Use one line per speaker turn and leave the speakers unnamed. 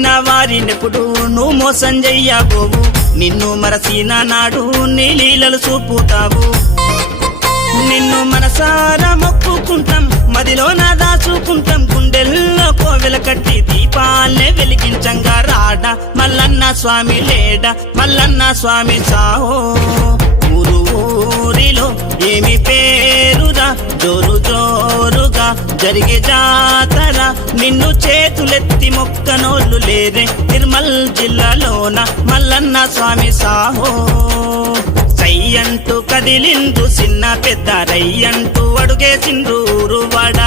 వారినెప్పుడు నువ్వు మోసం చెయ్యబోవు? నిన్ను మరసిన నాడు నీ లీలలు చూపుతావు. నిన్ను మనసారా మొక్కుకుంటాం మదిలో నా దాచుకుంటాం. గుండెల్లో కోవెల కట్టి దీపాలే వెలిగించంగా రాడ. మల్లన్న స్వామి లేడ? మల్లన్న స్వామి సాహో ఊరు ఊరిలో ఏమి పేరురా జోరు జోరుగా జరిగే జాతర నిన్ను చేతులెత్తి మొక్కనోళ్ళు లేరే నిర్మల్ జిల్లాలోన మల్లన్న స్వామి సాహో. సయ్యంటూ కదిలిందు చిన్న పెద్ద రయ్యంటూ అడుగేసిండ్రు వాడ.